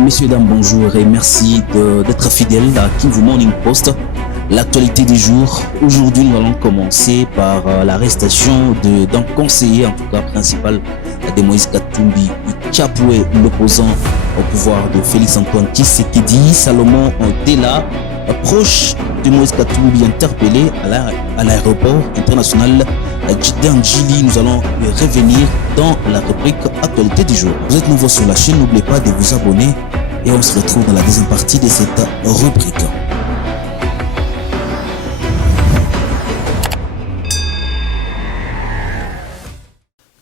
Messieurs, dames, bonjour et merci d'être fidèles à Kivu Morning Post. L'actualité du jour. Aujourd'hui, nous allons commencer par l'arrestation d'un conseiller, en tout cas principal, de Moïse Katumbi Tchapoué, l'opposant au pouvoir de Félix Antoine Tshisekedi. Salomon Dela, proche de Moïse Katumbi, interpellé à l'aéroport international d'Anjili. Nous allons revenir dans la rubrique actualité du jour. Vous êtes nouveau sur la chaîne, n'oubliez pas de vous abonner et on se retrouve dans la deuxième partie de cette rubrique.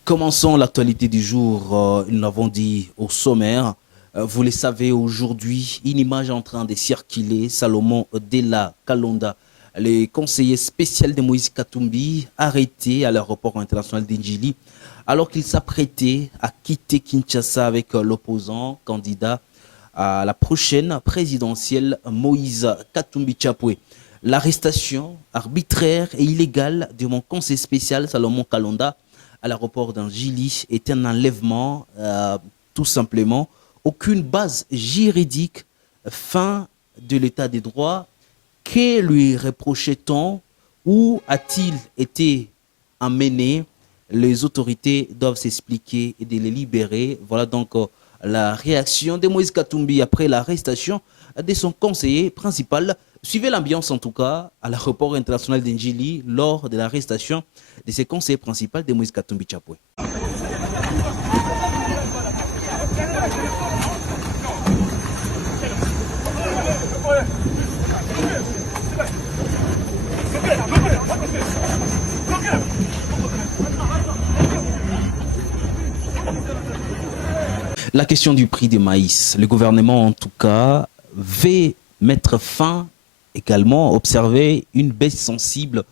Commençons l'actualité du jour. Nous l'avons dit au sommaire. Vous le savez, aujourd'hui, une image est en train de circuler. Salomon Dela Kalonda, le conseiller spécial de Moïse Katumbi, arrêté à l'aéroport international d'Injili, alors qu'il s'apprêtait à quitter Kinshasa avec l'opposant candidat à la prochaine présidentielle, Moïse Katumbi Tchapoué. L'arrestation arbitraire et illégale de mon conseiller spécial, Salomon Kalonda, à l'aéroport d'Anjili est un enlèvement, tout simplement. Aucune base juridique, fin de l'état des droits. Que lui reprochait-on? Où a-t-il été emmené? Les autorités doivent s'expliquer et de les libérer. Voilà donc la réaction de Moïse Katumbi après l'arrestation de son conseiller principal. Suivez l'ambiance en tout cas à l'aéroport international d'Injili lors de l'arrestation de ses conseillers principaux de Moïse Katumbi Tchapoué. La question du prix des maïs. Le gouvernement, en tout cas, veut mettre fin également, observer une baisse sensible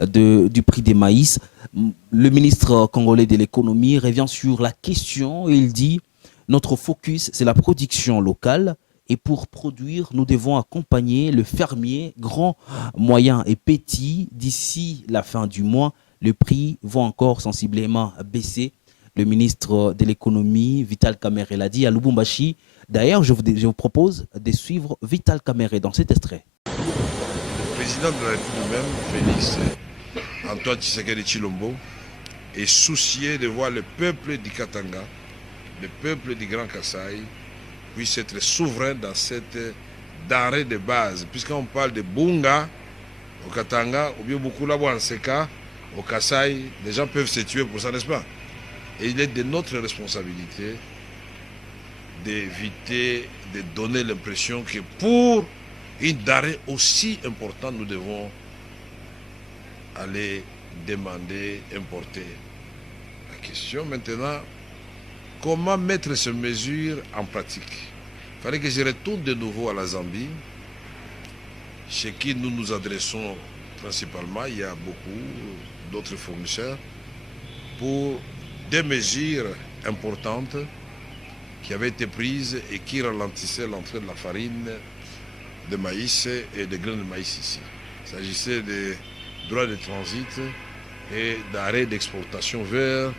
du prix des maïs. Le ministre congolais de l'économie revient sur la question et il dit « Notre focus, c'est la production locale et pour produire, nous devons accompagner le fermier grand, moyen et petit. D'ici la fin du mois, le prix va encore sensiblement baisser. » Le ministre de l'économie, Vital Kamerhe, l'a dit à Lubumbashi. D'ailleurs, je vous propose de suivre Vital Kamerhe dans cet extrait. Le président de la République même, Félix Antoine Tshisekedi Tshilombo, est soucié de voir le peuple du Katanga, le peuple du Grand Kasaï, puisse être souverain dans cette denrée de base. Puisqu'on parle de Bunga au Katanga, ou bien beaucoup là-bas en Seka, au Kasaï, les gens peuvent se tuer pour ça, n'est-ce pas? Et il est de notre responsabilité d'éviter de donner l'impression que pour une denrée aussi importante, nous devons aller demander, importer. La question maintenant, comment mettre ces mesures en pratique? Il fallait que je retourne de nouveau à la Zambie, chez qui nous nous adressons principalement. Il y a beaucoup d'autres fournisseurs pour des mesures importantes qui avaient été prises et qui ralentissaient l'entrée de la farine de maïs et de graines de maïs ici. Il s'agissait des droits de transit et d'arrêt d'exportation vers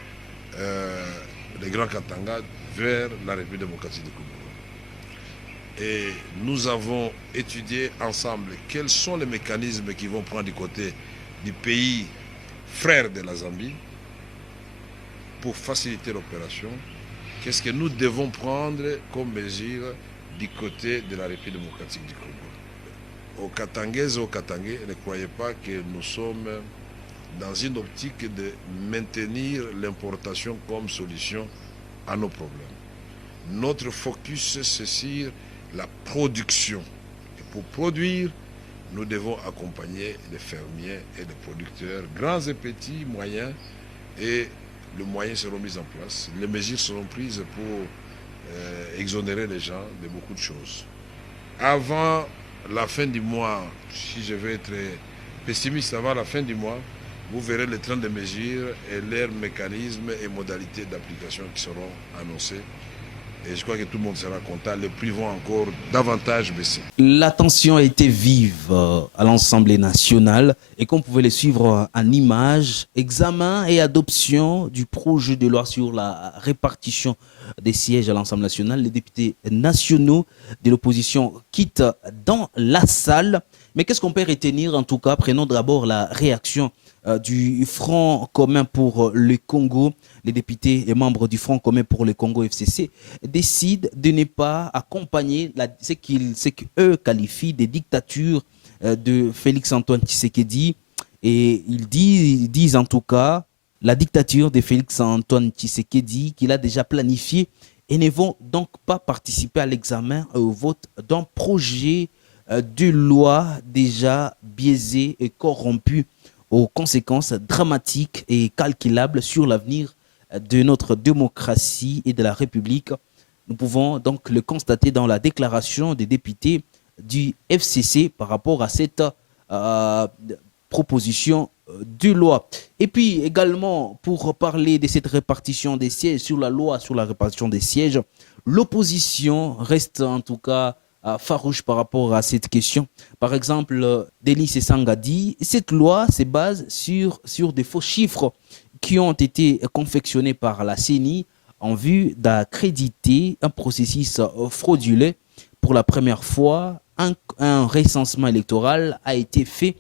les Grands Katanga, vers la République démocratique du Congo. Et nous avons étudié ensemble quels sont les mécanismes qui vont prendre du côté du pays frère de la Zambie pour faciliter l'opération. Qu'est-ce que nous devons prendre comme mesure du côté de la République démocratique du Congo? Aux Katangaises et aux Katangais, ne croyez pas que nous sommes dans une optique de maintenir l'importation comme solution à nos problèmes. Notre focus, c'est sur la production. Et pour produire, nous devons accompagner les fermiers et les producteurs, grands et petits, moyens, et les moyens seront mis en place. Les mesures seront prises pour exonérer les gens de beaucoup de choses. Avant la fin du mois, si je vais être pessimiste, avant la fin du mois, vous verrez les trains de mesures et leurs mécanismes et modalités d'application qui seront annoncés. Et je crois que tout le monde sera content. Les prix vont encore davantage baisser. La tension a été vive à l'Assemblée nationale et qu'on pouvait le suivre en images, examen et adoption du projet de loi sur la répartition des sièges à l'Assemblée nationale. Les députés nationaux de l'opposition quittent dans la salle. Mais qu'est-ce qu'on peut retenir en tout cas? Prenons d'abord la réaction du Front commun pour le Congo. Les députés et membres du Front commun pour le Congo FCC décident de ne pas accompagner ce qu'eux qualifient de dictature de Félix-Antoine Tshisekedi. Et ils disent en tout cas la dictature de Félix-Antoine Tshisekedi qu'il a déjà planifiée et ne vont donc pas participer à l'examen et au vote d'un projet de loi déjà biaisé et corrompu aux conséquences dramatiques et calculables sur l'avenir de notre démocratie et de la République. Nous pouvons donc le constater dans la déclaration des députés du FCC par rapport à cette proposition de loi. Et puis également, pour parler de cette répartition des sièges, sur la loi sur la répartition des sièges, l'opposition reste en tout cas farouche par rapport à cette question. Par exemple, Denis Sesanga dit cette loi se base sur des faux chiffres qui ont été confectionnés par la CENI en vue d'accréditer un processus frauduleux. Pour la première fois, un recensement électoral a été fait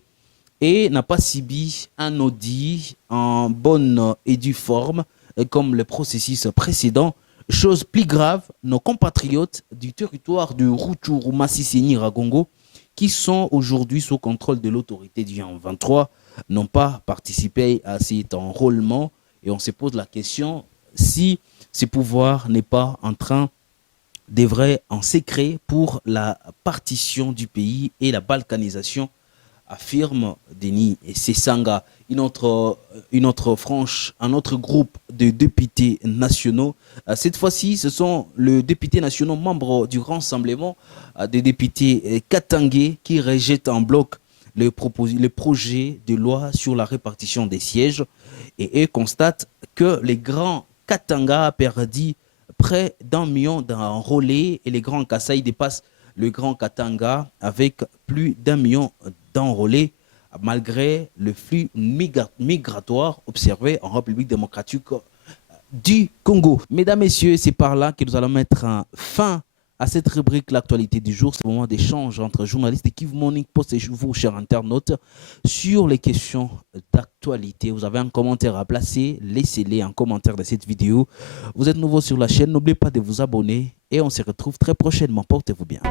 et n'a pas subi un audit en bonne et due forme comme le processus précédent. Chose plus grave, nos compatriotes du territoire de Rutshuru, Masisi, Nyiragongo, qui sont aujourd'hui sous contrôle de l'autorité du M23, n'ont pas participé à cet enrôlement. Et on se pose la question si ce pouvoir n'est pas en train d'œuvrer en secret pour la partition du pays et la balkanisation, affirme Denis Sesanga. Un autre groupe de députés nationaux. Cette fois-ci, ce sont les députés nationaux membres du Rassemblement des députés katangais qui rejettent en bloc le projet de loi sur la répartition des sièges et eux constatent que les grands Katanga a perdu près d'1 million d'enrôlés et les grands Kasaï dépassent le grand Katanga avec plus d'1 million d'enrôlés malgré le flux migratoire observé en République démocratique du Congo. Mesdames, Messieurs, c'est par là que nous allons mettre fin à cette rubrique l'actualité du jour. C'est le moment d'échange entre journalistes et Kivu Morning Post et vous, chers internautes, sur les questions d'actualité. Vous avez un commentaire à placer, laissez-les en commentaire de cette vidéo. Vous êtes nouveau sur la chaîne, n'oubliez pas de vous abonner et on se retrouve très prochainement. Portez-vous bien.